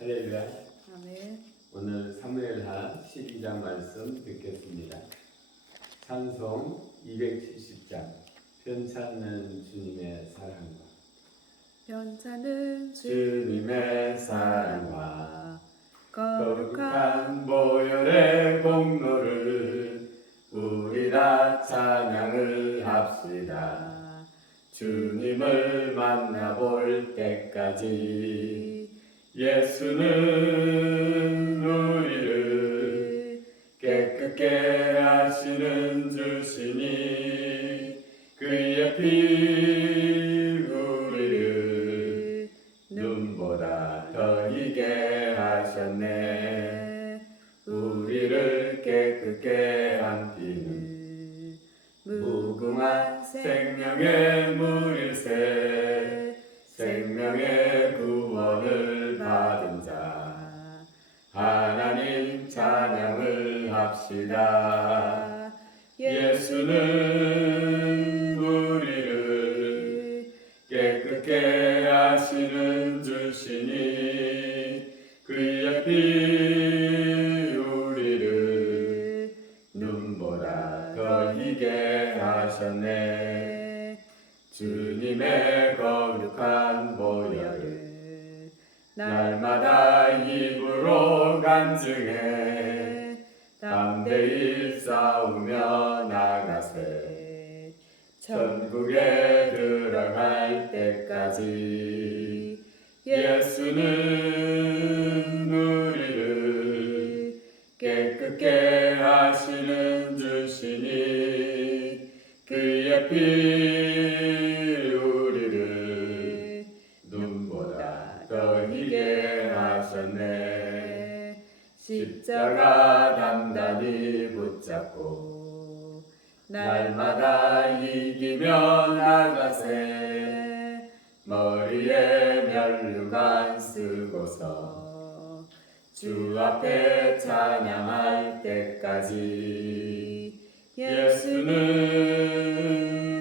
할렐루야. 아멘. 오늘 사무엘하 12장 말씀 듣겠습니다. 찬송 270장 편찮는 주님의 사랑과 편찮은 주님의 사랑과 거룩한 보혈의 공로를 우리 다 찬양을 합시다. 주님을 만나볼 때까지 예수는 우리를 깨끗게 하시는 주시니 그의 피 우리를 눈보다 더 희게 하셨네. 우리를 깨끗게 한 피는 무궁한 생명의 물일세. 생명의 구원을 받은 자 하나님 찬양을 합시다. 예수는 우리를 깨끗게 하시는 주시니 그의 피 우리를 눈보다 더 희게 하셨네. 주님의 거룩한 보혈을 날마다 입으로 간증해 담대히 싸우며 나가세. 천국에 들어갈 때까지 예수는 우리를 깨끗게 하시는 주시니 그의 피 우리를 눈보다 더 희게 하셨네. 십자가 단단히 붙잡고 날마다 이기며 나가세. 머리에 면류관 쓰고서 주 앞에 찬양할 때까지 예수는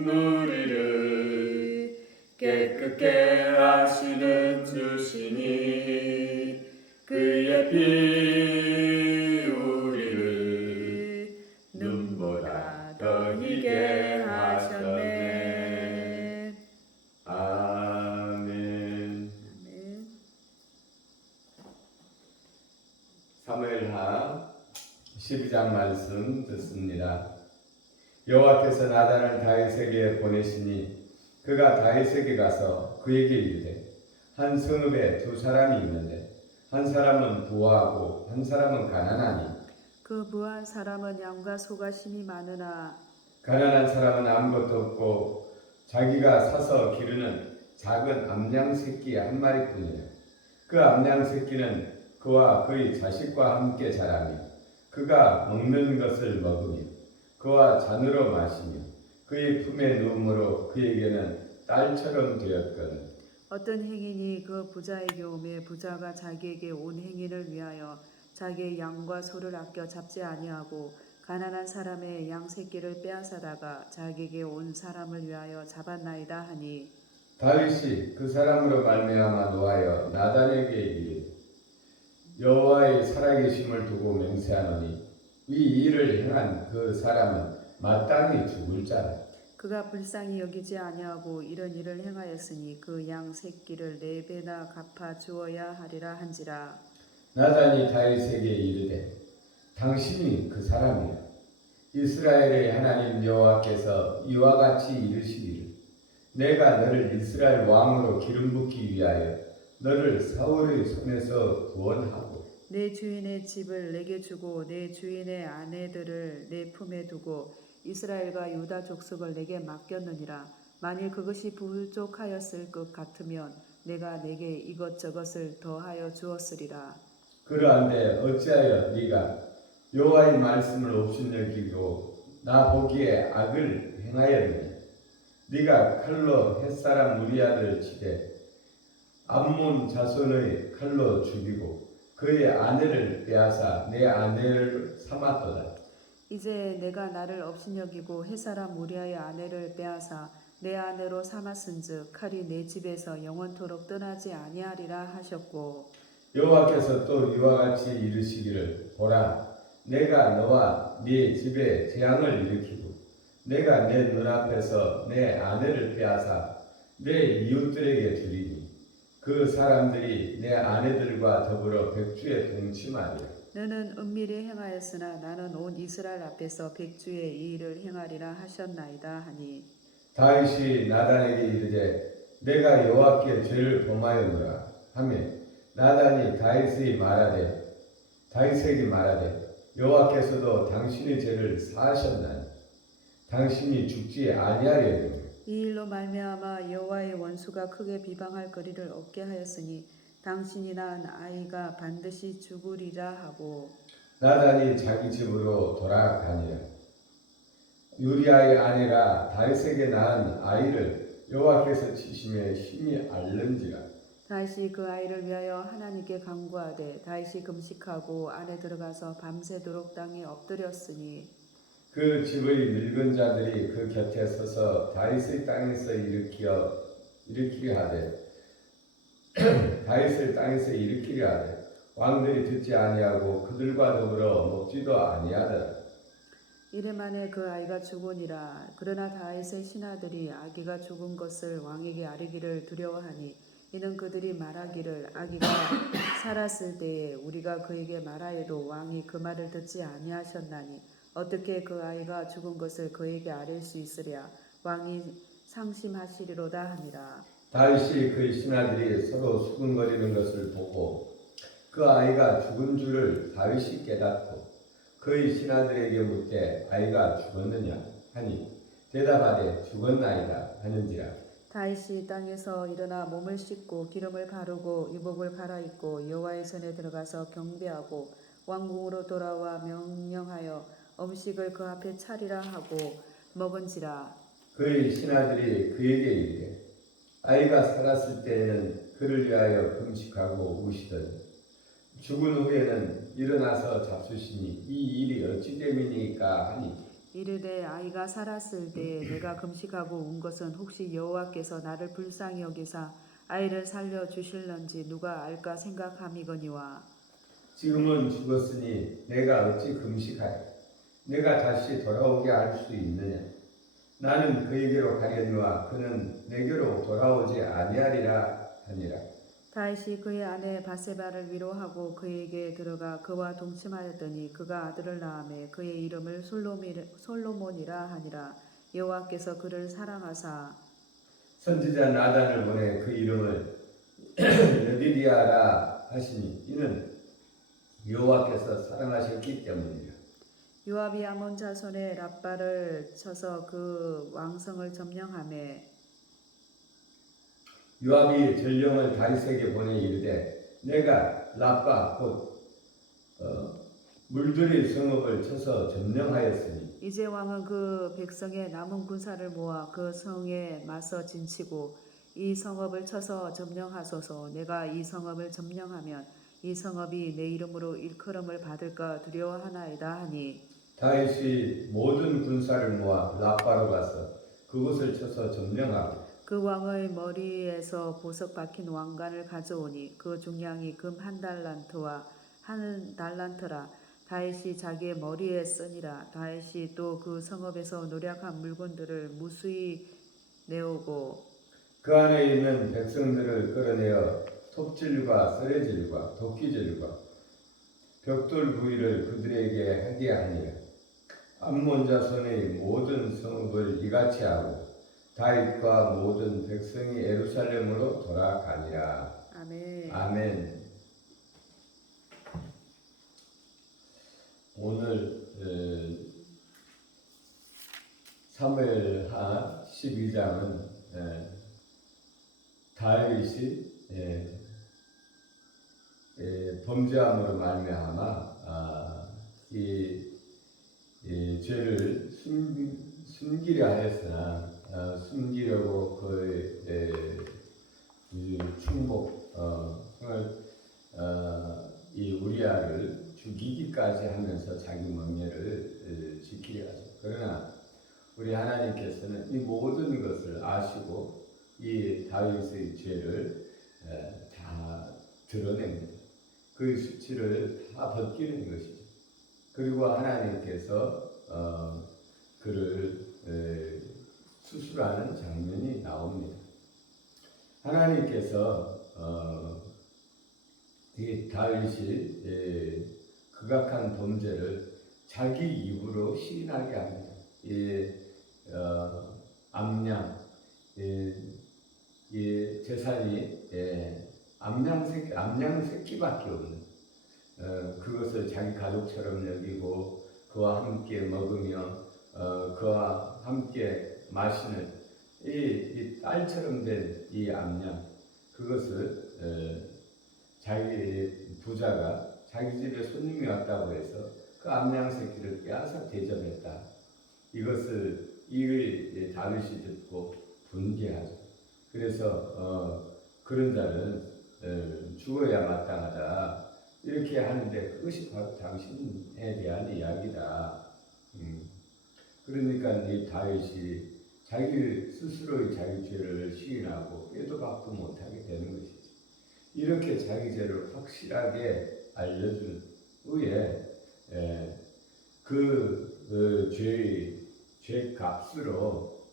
우리를 깨끗게 하시는 주시니 그의 피 우리를 눈보다 더 희게 하셨네. 아멘. 사무엘하 12장 말씀 듣습니다. 여호와께서 나단을 다윗에게 보내시니 그가 다윗에게 가서 그에게 이르되 한 성읍에 두 사람이 있는데 한 사람은 부하고 한 사람은 가난하니 그 부한 사람은 양과 소가 심이 많으나 가난한 사람은 아무것도 없고 자기가 사서 기르는 작은 암양 새끼 한 마리뿐이라. 그 암양 새끼는 그와 그의 자식과 함께 자라며 그가 먹는 것을 먹으며 그와 잔으로 마시며 그의 품에 누움으로 그에게는 딸처럼 되었거든. 어떤 행인이 그 부자에게 오매 부자가 자기에게 온 행인을 위하여 자기의 양과 소를 아껴 잡지 아니하고 가난한 사람의 양 새끼를 빼앗아다가 자기에게 온 사람을 위하여 잡았나이다 하니 다윗이 그 사람으로 말미암아 노하여 나단에게 이르되 여호와의 살아계심을 두고 맹세하노니 이 일을 행한 그 사람은 마땅히 죽을 자라. 그가 불쌍히 여기지 아니하고 이런 일을 행하였으니 그 양 새끼를 4배나 갚아 주어야 하리라 한지라. 나단이 다윗에게 이르되 당신이 그 사람이라. 이스라엘의 하나님 여호와께서 이와 같이 이르시기를 내가 너를 이스라엘 왕으로 기름 붓기 위하여 너를 사울의 손에서 구원하고 내 주인의 집을 내게 주고 내 주인의 아내들을 내 품에 두고 이스라엘과 유다 족속을 내게 맡겼느니라. 만일 그것이 부족하였을 것 같으면 내가 내게 이것저것을 더하여 주었으리라. 그러한데 어찌하여 네가 여호와의 말씀을 업신여기고 나 보기에 악을 행하였느냐. 네가 칼로 햇사람 우리아를 치되 암몬 자손의 칼로 죽이고 그의 아내를 빼앗아 내 아내를 삼았도다. 이제 내가 나를 업신여기고 햇사람 우리아의 아내를 빼앗아 내 아내로 삼았은즉 칼이 내 집에서 영원토록 떠나지 아니하리라 하셨고 여호와께서 또 이와 같이 이르시기를 보라 내가 너와 네 집에 재앙을 일으키고 내가 내 눈앞에서 내 아내를 빼앗아 내 이웃들에게 주리니 그 사람들이 내 아내들과 더불어 백주에 동침하리라. 너는 은밀히 행하였으나 나는 온 이스라엘 앞에서 백주의 이 일을 행하리라 하셨나이다 하니 다윗이 나단에게 이르되 내가 여호와께 죄를 범하였노라 하며 나단이 다윗에게 말하되 여호와께서도 당신의 죄를 사하셨나니 당신이 죽지 아니하리이다. 이 일로 말미암아 여호와의 원수가 크게 비방할 거리를 얻게 하였으니 당신이 낳은 아이가 반드시 죽으리라 하고 나단이 자기 집으로 돌아가니라. 유리아의 아내가 다윗에게 낳은 아이를 여호와께서 치심에 힘이 앓는지라. 다윗이 그 아이를 위하여 하나님께 간구하되 다윗이 금식하고 안에 들어가서 밤새도록 땅에 엎드렸으니 그 집의 늙은 자들이 그 곁에 서서 다윗의 땅에서 일으키려 하되 다윗을 땅에서 일으키려 하되 왕들이 듣지 아니하고 그들과 더불어 먹지도 아니하더라. 이래 만에 그 아이가 죽으니라. 그러나 다윗의 신하들이 아기가 죽은 것을 왕에게 아뢰기를 두려워하니 이는 그들이 말하기를 아기가 살았을 때에 우리가 그에게 말하여도 왕이 그 말을 듣지 아니하셨나니 어떻게 그 아이가 죽은 것을 그에게 아뢰 수 있으랴. 왕이 상심하시리로다 하니라. 다윗이 그의 신하들이 서로 수군거리는 것을 보고 그 아이가 죽은 줄을 다윗이 깨닫고 그의 신하들에게 묻되 아이가 죽었느냐 하니 대답하되 죽었나이다 하는지라. 다윗이 땅에서 일어나 몸을 씻고 기름을 바르고 의복을 갈아입고 여호와의 전에 들어가서 경배하고 왕궁으로 돌아와 명령하여 음식을 그 앞에 차리라 하고 먹은지라. 그의 신하들이 그에게 이르되 아이가 살았을 때에는 그를 위하여 금식하고 우시더니 죽은 후에는 일어나서 잡수시니 이 일이 어찌 됨이니까 하니 이르되 아이가 살았을 때 내가 금식하고 운 것은 혹시 여호와께서 나를 불쌍히 여기사 아이를 살려 주실런지 누가 알까 생각함이거니와 지금은 죽었으니 내가 어찌 금식하여 내가 다시 돌아오게 할 수 있느냐. 나는 그에게로 가려니와 그는 내게로 돌아오지 아니하리라 하니라. 다윗이 그의 아내 바세바를 위로하고 그에게 들어가 그와 동침하였더니 그가 아들을 낳으매 그의 이름을 솔로몬이라 하니라. 여호와께서 그를 사랑하사 선지자 나단을 보내 그 이름을 여디디아라 하시니 이는 여호와께서 사랑하셨기 때문이라. 요압이 아몬 자손의 랍바를 쳐서 그 왕성을 점령하매 요압이 전령을 다윗에게 보내 이르되 내가 랍바 곧 물들이 성읍을 쳐서 점령하였으니 이제 왕은 그 백성의 남은 군사를 모아 그 성에 맞서 진치고 이 성읍을 쳐서 점령하소서. 내가 이 성읍을 점령하면 이 성읍이 내 이름으로 일컬음을 받을까 두려워하나이다 하니 다윗이 모든 군사를 모아 랍바로 가서 그곳을 쳐서 점령하고 그 왕의 머리에서 보석 박힌 왕관을 가져오니 그 중량이 금 1달란트와 1달란트라. 다윗이 자기의 머리에 쓰니라. 다윗이 또 그 성읍에서 노략한 물건들을 무수히 내오고 그 안에 있는 백성들을 끌어내어 톱질과 썰레질과 도끼질과 벽돌 구이를 그들에게 하게 하니라. 암몬 자손의 모든 성읍을 이같이 하고 다윗과 모든 백성이 예루살렘으로 돌아가니라. 아멘. 아멘. 오늘 사무엘하 12장은 다윗이 범죄함으로 말미암아 이 죄를 숨기려 하였으나 숨기려고 그의 충복 이 우리아를 죽이기까지 하면서 자기 명예를 지키려 하죠. 그러나 우리 하나님께서는 이 모든 것을 아시고 이 다윗의 죄를 다 드러냅니다. 그 수치를 다 벗기는 것이죠. 그리고 하나님께서 그를 수술하는 장면이 나옵니다. 하나님께서 이 다윗이 극악한 범죄를 자기 입으로 시인하게 합니다. 암양, 재산이 암양 새끼밖에 없는 그것을 자기 가족처럼 여기고 그와 함께 먹으며 그와 함께 마시는 이 딸처럼 된 이 암양, 그것을 자기 부자가 자기 집에 손님이 왔다고 해서 그 암양 새끼를 빼앗아 대접했다. 이것을 이 다윗이 듣고 분개하죠. 그래서 그런 자는 죽어야 마땅하다. 이렇게 하는데 그것이 바로 당신에 대한 이야기다. 그러니까 이 다윗이 자기 스스로의 자기 죄를 시인하고 빼도 박도 못하게 되는 것이죠. 이렇게 자기 죄를 확실하게 알려준 후에 그 죄의 값으로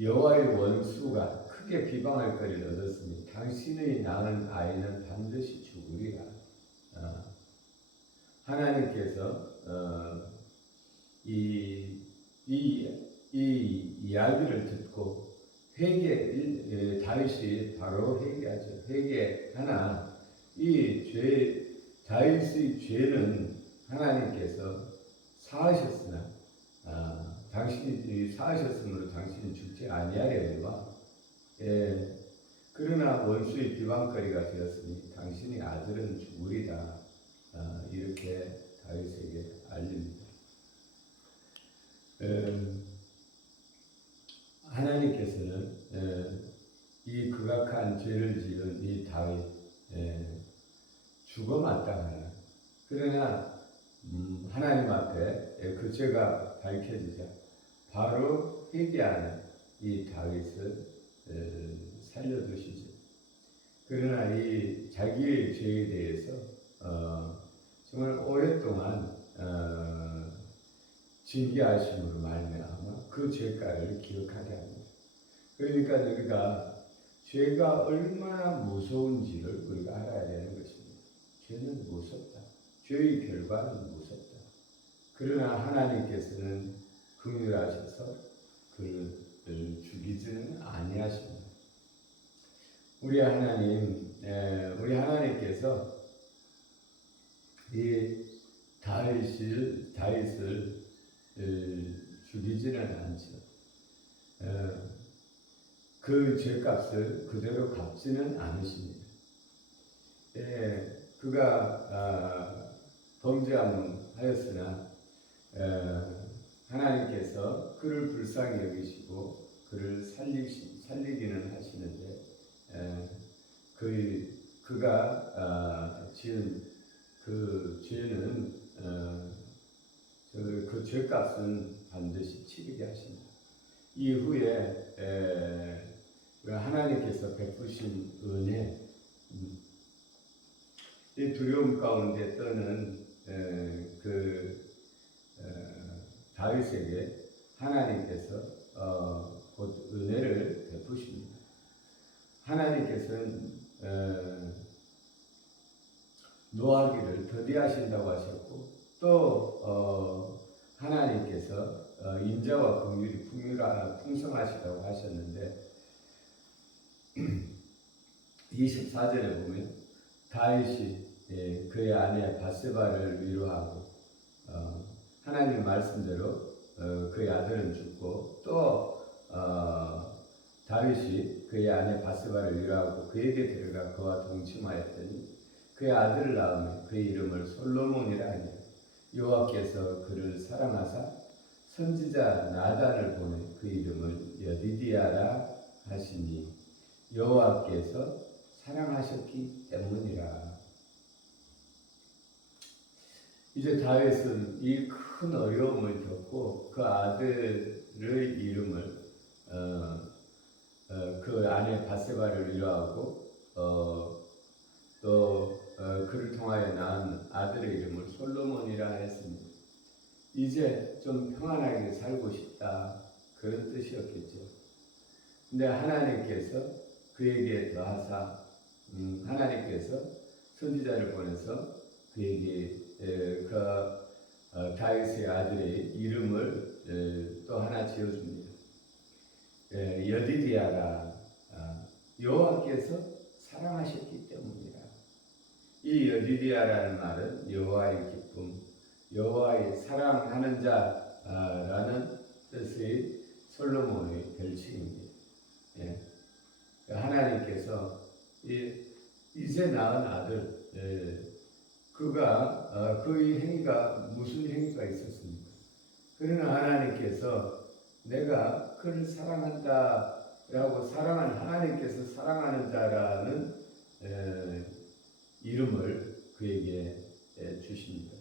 여호와의 원수가 크게 비방할 거리를 얻었으니 당신의 낳은 아이는 반드시 죽으리라. 하나님께서 이 이야기를 듣고 다윗이 바로 회개하죠. 회개하나 다윗의 죄는 하나님께서 사하셨으나 당신이 사하셨으므로 당신이 죽지 아니하려니와 그러나 원수의 비방거리가 되었으니 당신의 아들은 죽으리다. 이렇게 다윗에게 알립니다. 하나님께서는 이 극악한 죄를 지은 이 다윗 죽어 마땅하나 그러나 하나님 앞에 그 죄가 밝혀지자 바로 회개하는 이 다윗을 살려두시죠. 그러나 이 자기의 죄에 대해서 정말 오랫동안 징계하심으로 말미암아 그 죄가를 기억하게 합니다. 그러니까 우리가 죄가 얼마나 무서운지를 우리가 알아야 되는 것입니다. 죄는 무섭다. 죄의 결과는 무섭다. 그러나 하나님께서는 긍휼하셔서 그를 죽이지는 아니하십니다. 우리 하나님께서 이 다윗을 죽이지는 않죠. 그 죄값을 그대로 갚지는 않으십니다. 그가 범죄하였으나 하나님께서 그를 불쌍히 여기시고 그를 살리기는 하시는데 그가 지은 그 죄는 그 죄값은 반드시 치르게 하십니다. 이후에 하나님께서 베푸신 은혜, 이 두려움 가운데 떠는 다윗에게 하나님께서 곧 은혜를 베푸십니다. 하나님께서는 노하기를 더디하신다고 하셨고 또 하나님께서 인자와 긍휼이 풍성하시다고 하셨는데 24절에 보면 다윗이 그의 아내 바세바를 위로하고 하나님 말씀대로 그의 아들은 죽고 또 다윗이 그의 아내 바세바를 위로하고 그에게 데려가 그와 동침하였더니 그의 아들을 낳으며 그의 이름을 솔로몬이라 하니 여호와께서 그를 사랑하사 선지자 나단을 보내 그 이름을 여디디아라 하시니 여호와께서 사랑하셨기 때문이라. 이제 다윗은 이 큰 어려움을 겪고 그 아들의 이름을 그 아내 바세바를 위로하고 그를 통하여 낳은 아들의 이름을 솔로몬이라 했습니다. 이제 좀 평안하게 살고 싶다, 그런 뜻이었겠죠. 근데 하나님께서 그에게 더하사 하나님께서 선지자를 보내서 그에게 다윗의 아들의 이름을 또 하나 지어줍니다. 여디디아라, 여호와께서 사랑하셨기 때문이라. 이 여디디아라는 말은 여호와의 기쁨, 여호와의 사랑하는 자라는 뜻의 솔로몬의 별칭입니다. 하나님께서 이제 낳은 아들, 그가 그의 행위가 무슨 행위가 있었습니까? 그러나 하나님께서 내가 그를 사랑한다라고 하나님께서 사랑하는 자라는 이름을 그에게 주십니다.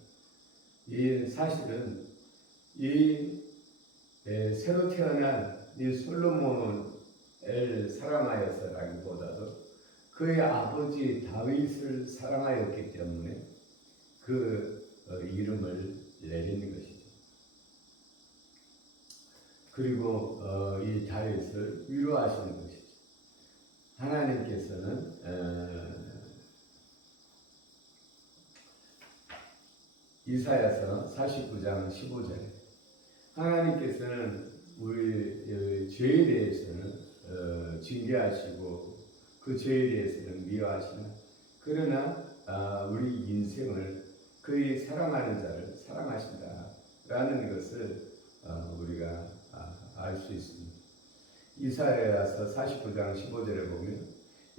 이 사실은 이 새로 태어난 이 솔로몬을 사랑하여서라기보다도 그의 아버지 다윗을 사랑하였기 때문에 그 이름을 내리는 것이죠. 그리고 이 다윗을 위로하시는 것이죠. 하나님께서는 이사야서 49장 15절에 하나님께서는 우리 죄에 대해서는 징계하시고 그 죄에 대해서는 미워하시나 그러나 우리 인생을 그의 사랑하는 자를 사랑하신다라는 것을 우리가 알 수 있습니다. 이사야서 49장 15절에 보면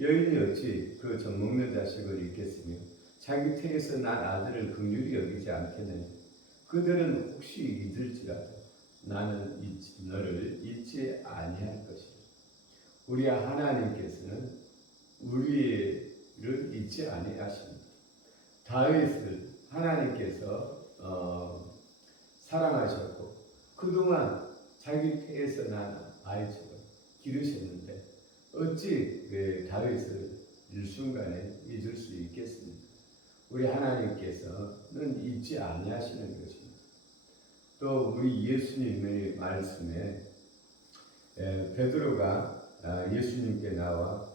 여인이 어찌 그 젖먹는 자식을 잊겠으며 자기 태에서 난 아들을 긍휼히 여기지 않겠느냐. 그들은 혹시 잊을지라도 나는 너를 잊지 아니할 것이라. 우리 하나님께서는 우리를 잊지 아니하십니다. 다윗을 하나님께서 사랑하셨고 그동안 자기 태에서 난 아이처럼 기르셨는데 어찌 다윗을 일순간에 잊을 수 있겠습니까? 우리 하나님께서는 잊지 아니하시는 것입니다. 또 우리 예수님의 말씀에 베드로가 예수님께 나와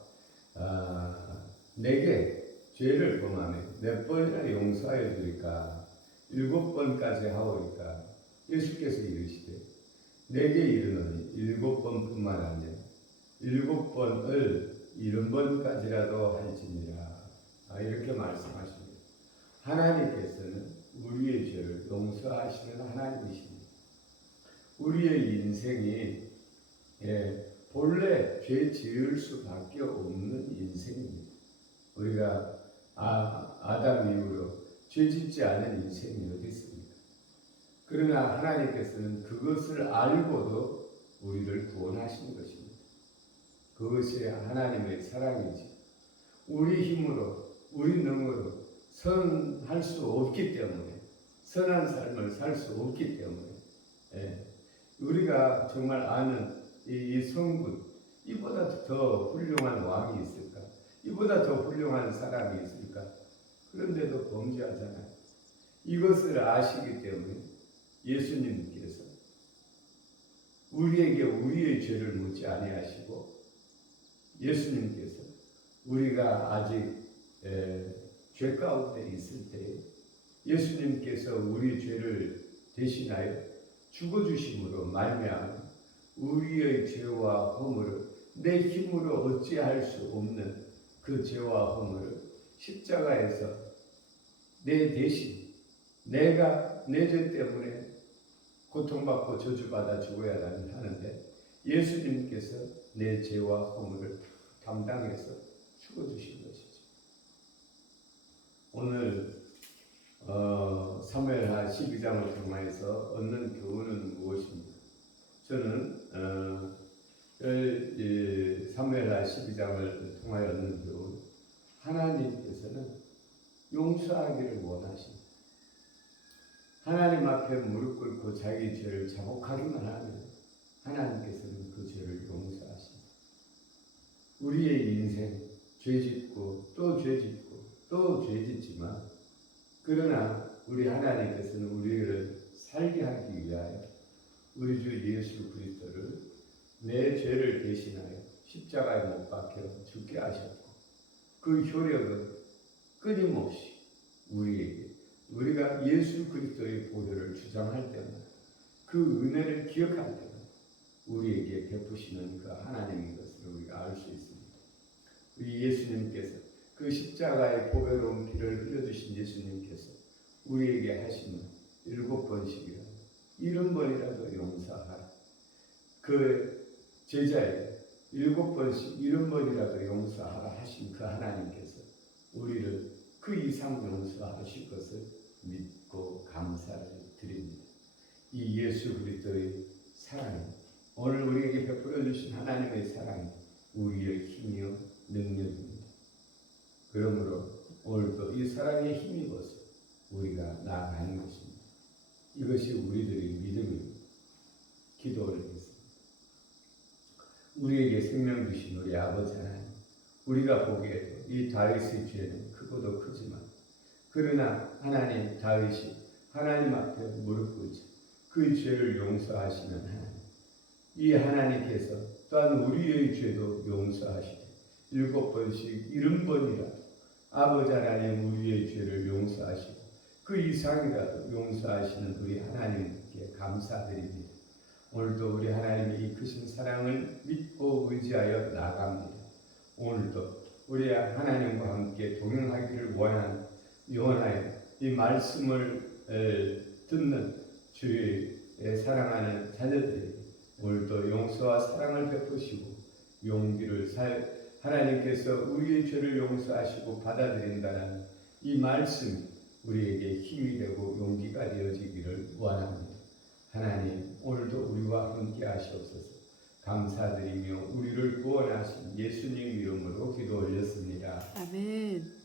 내게 죄를 범하면 몇 번이나 용서하여 주리까? 7번까지 하오리까? 예수께서 이르시되 내게 이르노니 7번뿐만 아니라 7번을 70번까지라도 할지니라. 이렇게 말씀하십니다. 하나님께서는 우리의 죄를 용서하시는 하나님이십니다. 우리의 인생이 본래 죄 지을 수밖에 없는 인생입니다. 우리가 아담 이후로 죄 짓지 않은 인생이 어디 있습니까? 그러나 하나님께서는 그것을 알고도 우리를 구원하시는 것입니다. 그것이 하나님의 사랑이지. 우리 힘으로, 우리 능으로 선할 수 없기 때문에, 선한 삶을 살 수 없기 때문에, 우리가 정말 아는 이 성군, 이보다 더 훌륭한 왕이 있을까? 이보다 더 훌륭한 사람이 있을까? 그런데도 범죄하잖아요. 이것을 아시기 때문에 예수님께서 우리에게 우리의 죄를 묻지 아니하시고 예수님께서 우리가 아직 죄 가운데 있을 때에 예수님께서 우리 죄를 대신하여 죽어주심으로 말미암아 우리의 죄와 허물을 내 힘으로 어찌할 수 없는 그 죄와 허물을 십자가에서 내 대신 내가 내 죄 때문에 고통받고 저주받아 죽어야 하는데 예수님께서 내 죄와 허물을 담당해서 죽어주신 것이죠. 오늘 사무엘하 12장을 통해서 얻는 교훈은 무엇입니까? 저는 사무엘하 12장을 통하여 얻는 교훈, 하나님께서는 용서하기를 원하십니다. 하나님 앞에 무릎 꿇고 자기 죄를 자복하기만 하면 하나님께서는 그 죄를 용서하십니다. 우리의 인생, 죄짓고 또 죄짓고 또 죄짓지만 그러나 우리 하나님께서는 우리를 살게 하기 위하여 우리 주 예수 그리스도를 내 죄를 대신하여 십자가에 못 박혀 죽게 하셨고 그 효력은 끊임없이 우리에게 우리가 예수 그리스도의 보혈을 주장할 때마다 그 은혜를 기억할 때마다 우리에게 베푸시는 그 하나님인 것을 우리가 알 수 있습니다. 우리 예수님께서 그 십자가의 보배로운 피를 흘려주신 예수님께서 우리에게 하시는 7번씩이라 70번이라도 용서하라. 그 제자에게 7번씩 70번이라도 용서하라 하신 그 하나님께서 우리를 그 이상 용서하실 것을 믿고 감사를 드립니다. 이 예수 그리스도의 사랑이 오늘 우리에게 베풀어 주신 하나님의 사랑이 우리의 힘이요 능력입니다. 그러므로 오늘도 이 사랑에 힘입어서 우리가 나아가는 것입니다. 이것이 우리들의 믿음입니다. 기도를 했습니다. 우리에게 생명 주신 우리 아버지 하나님, 우리가 보기에도 이 다윗의 죄는 크고도 크지만 그러나 하나님 다윗이 하나님 앞에 무릎 꿇자 그 죄를 용서하시는 하나님, 이 하나님께서 또한 우리의 죄도 용서하시되 7번씩 70번이라도 아버지 하나님 우리의 죄를 용서하시고 그 이상이라도 용서하시는 우리 하나님께 감사드립니다. 오늘도 우리 하나님의 이 크신 사랑을 믿고 의지하여 나갑니다. 오늘도 우리 하나님과 함께 동행하기를 원하여 이 말씀을 듣는 주의 사랑하는 자녀들에게 오늘도 용서와 사랑을 베푸시고 용기를 하나님께서 우리의 죄를 용서하시고 받아들인다는 이 말씀이 우리에게 힘이 되고 용기가 되어지기를 원합니다. 하나님 오늘도 우리와 함께 하시옵소서. 감사드리며 우리를 구원하신 예수님 이름으로 기도 올렸습니다. 아멘.